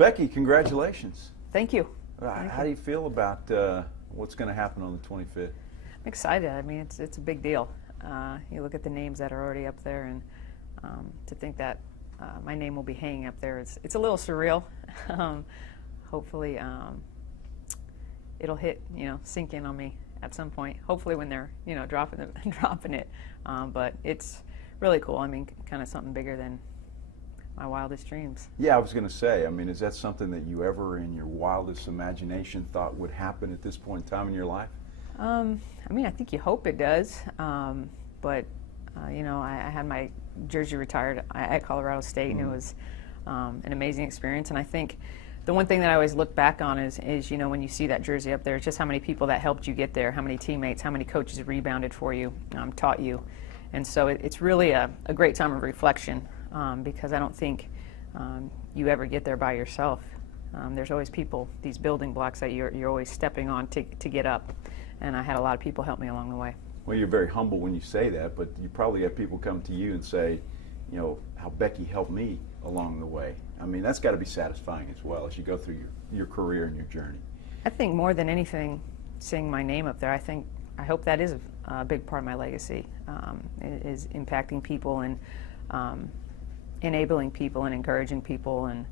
Becky, congratulations. Thank you. How do you feel about what's going to happen on the 25th? I'm excited. I mean, it's a big deal. You look at the names that are already up there, and to think that my name will be hanging up there, it's a little surreal. Hopefully, it'll hit, sink in on me at some point. Hopefully, when they're, dropping it. But it's really cool. I mean, kind of something bigger than my wildest dreams. Yeah, I was going to say, I mean, is that something that you ever in your wildest imagination thought would happen at this point in time in your life? I mean, I think you hope it does. But, I had my jersey retired at Colorado State, and it was an amazing experience. And I think the one thing that I always look back on is when you see that jersey up there, it's just how many people that helped you get there, how many teammates, how many coaches rebounded for you, taught you. And so it's really a great time of reflection, because I don't think you ever get there by yourself. There's always people, these building blocks that you're always stepping on to get up. And I had a lot of people help me along the way. Well, you're very humble when you say that, but you probably have people come to you and say, how Becky helped me along the way. I mean, that's got to be satisfying as well as you go through your career and your journey. I think more than anything, seeing my name up there, I hope that is a big part of my legacy, is impacting people and enabling people and encouraging people and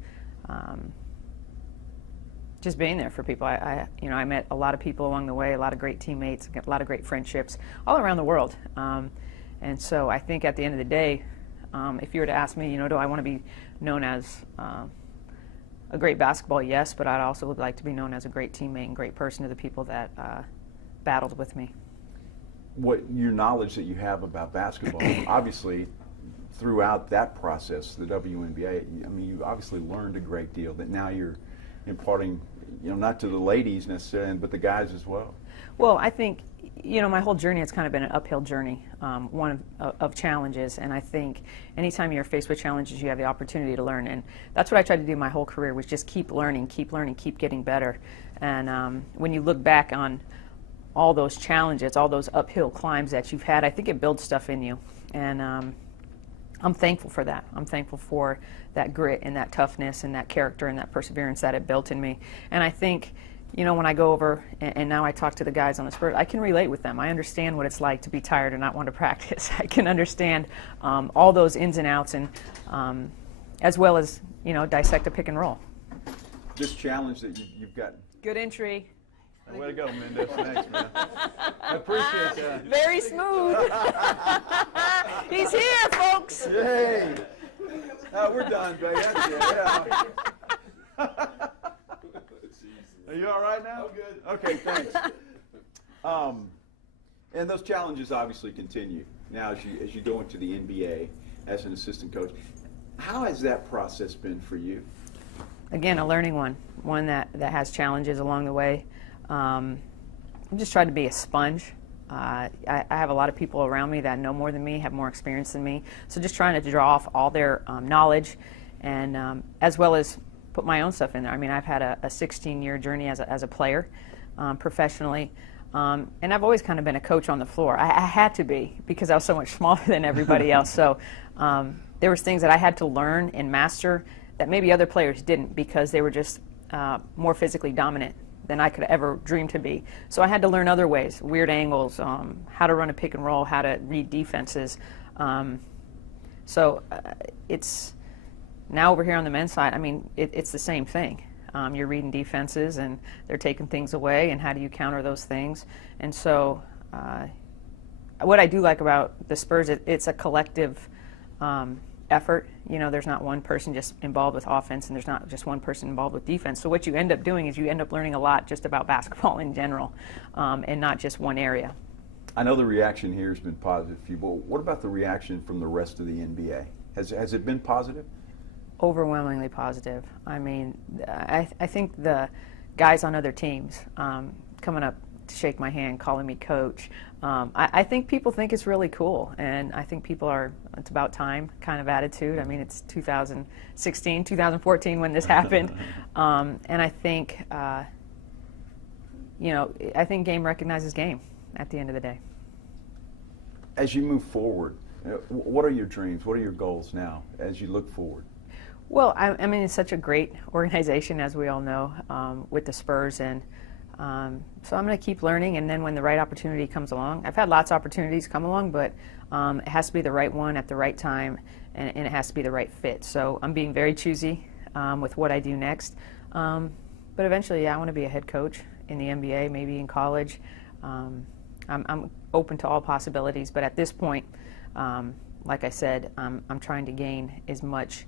just being there for people. I met a lot of people along the way, a lot of great teammates, a lot of great friendships all around the world. And so I think at the end of the day, if you were to ask me, do I want to be known as a great basketball? Yes, but I'd also would like to be known as a great teammate and great person to the people that battled with me. What your knowledge that you have about basketball, obviously, throughout that process, the WNBA, I mean, you obviously learned a great deal that now you're imparting, not to the ladies necessarily, but the guys as well. Well, I think, my whole journey has kind of been an uphill journey, one of challenges, and I think anytime you're faced with challenges, you have the opportunity to learn, and that's what I tried to do my whole career, was just keep learning, keep getting better. And when you look back on all those challenges, all those uphill climbs that you've had, I think it builds stuff in you, and I'm thankful for that. I'm thankful for that grit and that toughness and that character and that perseverance that it built in me. And I think, when I go over and now I talk to the guys on the Spurs, I can relate with them. I understand what it's like to be tired and not want to practice. I can understand all those ins and outs, and as well as, dissect a pick and roll. This challenge that you've got. Good entry. Way to go, Mendes. Thanks, man. I appreciate that. Very smooth. He's here, folks. Yay. We're done, baby. That's it. Yeah. Are you all right now? I'm good. Okay, thanks. And those challenges obviously continue now as you go into the NBA as an assistant coach. How has that process been for you? Again, a learning one that has challenges along the way. I'm just trying to be a sponge. I have a lot of people around me that know more than me, have more experience than me. So just trying to draw off all their knowledge, and as well as put my own stuff in there. I mean, I've had a 16-year journey as a player, professionally, and I've always kind of been a coach on the floor. I had to be, because I was so much smaller than everybody else. So there was things that I had to learn and master that maybe other players didn't, because they were just more physically dominant than I could ever dream to be. So I had to learn other ways, weird angles, how to run a pick and roll, how to read defenses. So it's now over here on the men's side, I mean, it's the same thing. You're reading defenses and they're taking things away, and how do you counter those things? And so what I do like about the Spurs, it's a collective effort. There's not one person just involved with offense, and there's not just one person involved with defense. So what you end up doing is you end up learning a lot just about basketball in general, and not just one area. I know the reaction here has been positive for you, but what about the reaction from the rest of the NBA? Has it been positive? Overwhelmingly positive. I mean, I think the guys on other teams coming up to shake my hand, calling me coach, I think people think it's really cool, and I think people it's about time kind of attitude. I mean, it's 2016, 2014 when this happened, and I think, I think game recognizes game at the end of the day. As you move forward, what are your dreams? What are your goals now as you look forward? Well, I mean, it's such a great organization, as we all know, with the Spurs, and so I'm going to keep learning, and then when the right opportunity comes along, I've had lots of opportunities come along, but it has to be the right one at the right time, and it has to be the right fit. So I'm being very choosy with what I do next, but eventually, yeah, I want to be a head coach in the NBA, maybe in college. I'm open to all possibilities, but at this point, like I said, I'm trying to gain as much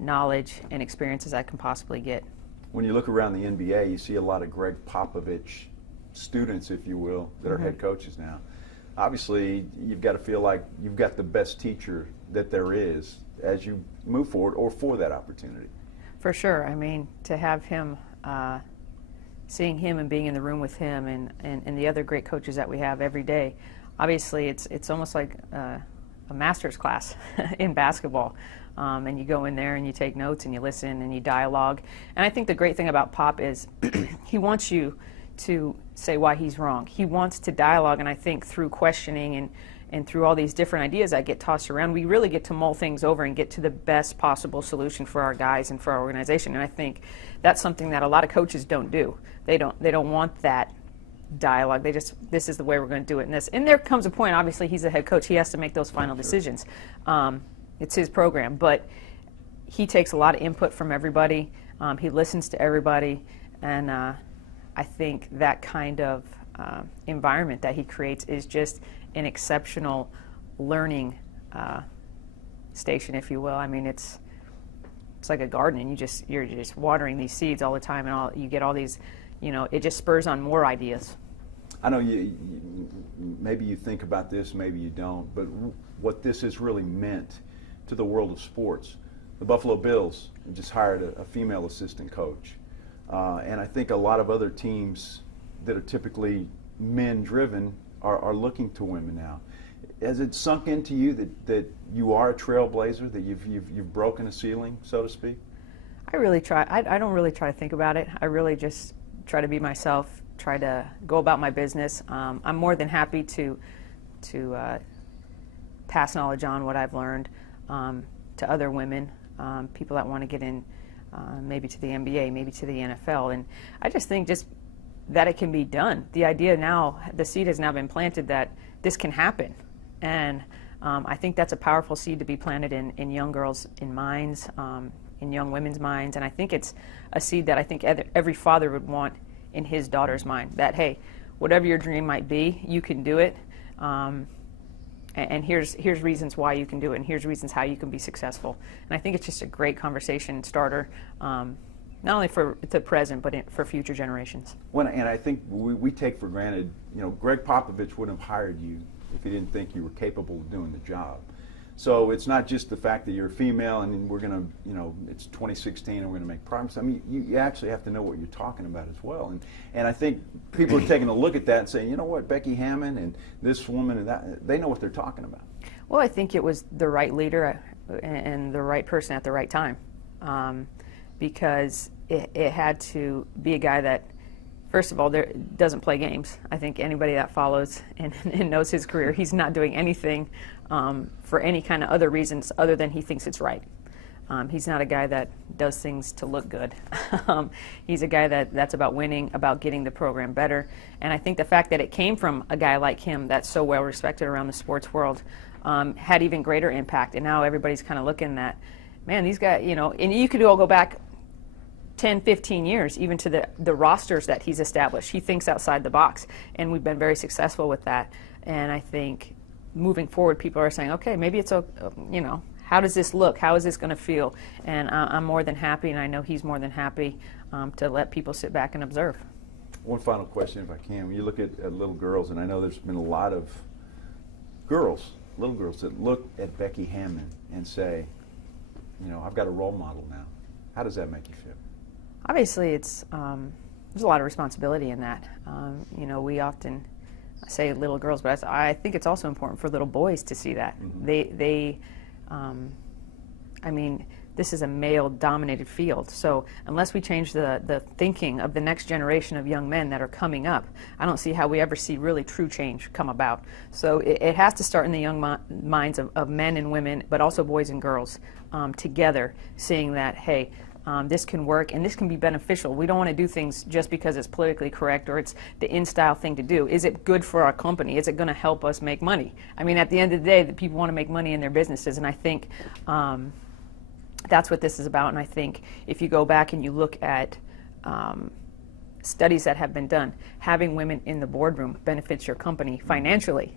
knowledge and experience as I can possibly get. When you look around the NBA, you see a lot of Greg Popovich students, if you will, that are head coaches now. Obviously, you've got to feel like you've got the best teacher that there is as you move forward or for that opportunity. For sure. I mean, to have him, seeing him and being in the room with him and the other great coaches that we have every day, obviously it's almost like a master's class in basketball. And you go in there and you take notes and you listen and you dialogue. And I think the great thing about Pop is he wants you to say why he's wrong. He wants to dialogue, and I think through questioning and through all these different ideas that get tossed around, we really get to mull things over and get to the best possible solution for our guys and for our organization. And I think that's something that a lot of coaches don't do. They don't want that dialogue. They just, this is the way we're going to do it. And there comes a point, obviously he's the head coach, he has to make those final decisions. It's his program, but he takes a lot of input from everybody. He listens to everybody, and I think that kind of environment that he creates is just an exceptional learning station, if you will. I mean, it's like a garden, and you're just watering these seeds all the time, and you get all these, it just spurs on more ideas. I know you maybe you think about this, maybe you don't, but what this has really meant to the world of sports. The Buffalo Bills just hired a female assistant coach. And I think a lot of other teams that are typically men-driven are looking to women now. Has it sunk into you that you are a trailblazer, that you've broken a ceiling, so to speak? I really try. I don't really try to think about it. I really just try to be myself, try to go about my business. I'm more than happy to pass knowledge on what I've learned to other women, people that want to get in maybe to the NBA, maybe to the NFL. And I just think just that it can be done. The idea now, the seed has now been planted that this can happen. And I think that's a powerful seed to be planted in young girls' minds, in young women's minds. And I think it's a seed that I think every father would want in his daughter's mind, that, hey, whatever your dream might be, you can do it. And here's reasons why you can do it, and here's reasons how you can be successful. And I think it's just a great conversation starter, not only for the present, but for future generations. And I think we take for granted, Greg Popovich wouldn't have hired you if he didn't think you were capable of doing the job. So it's not just the fact that you're a female and we're going to, it's 2016 and we're going to make progress. I mean, you actually have to know what you're talking about as well. And I think people are taking a look at that and saying, you know what, Becky Hammon and this woman and that, they know what they're talking about. Well, I think it was the right leader and the right person at the right time, because it had to be a guy that, first of all, doesn't play games. I think anybody that follows and knows his career, he's not doing anything for any kind of other reasons other than he thinks it's right. He's not a guy that does things to look good. He's a guy that's about winning, about getting the program better. And I think the fact that it came from a guy like him that's so well respected around the sports world had even greater impact. And now everybody's kind of looking at, man, these guys, and you could all go back 10, 15 years, even to the rosters that he's established. He thinks outside the box, and we've been very successful with that. And I think moving forward, people are saying, okay, maybe it's, how does this look? How is this going to feel? And I'm more than happy, and I know he's more than happy to let people sit back and observe. One final question, if I can. When you look at little girls, and I know there's been a lot of little girls that look at Becky Hammon and say, I've got a role model now. How does that make you feel? Obviously, there's a lot of responsibility in that. We often say little girls, but I think it's also important for little boys to see that. Mm-hmm. this is a male-dominated field. So unless we change the thinking of the next generation of young men that are coming up, I don't see how we ever see really true change come about. So it has to start in the young minds of men and women, but also boys and girls together, seeing that, hey, this can work and this can be beneficial. We don't want to do things just because it's politically correct or it's the in-style thing to do. Is it good for our company? Is it going to help us make money? I mean, at the end of the day, the people want to make money in their businesses, and I think that's what this is about. And I think if you go back and you look at studies that have been done, having women in the boardroom benefits your company financially.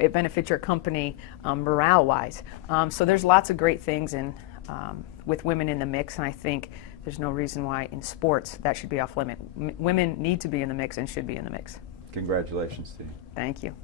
It benefits your company morale-wise. So there's lots of great things with women in the mix, and I think there's no reason why in sports that should be off limit. Women need to be in the mix and should be in the mix. Congratulations to you. Thank you.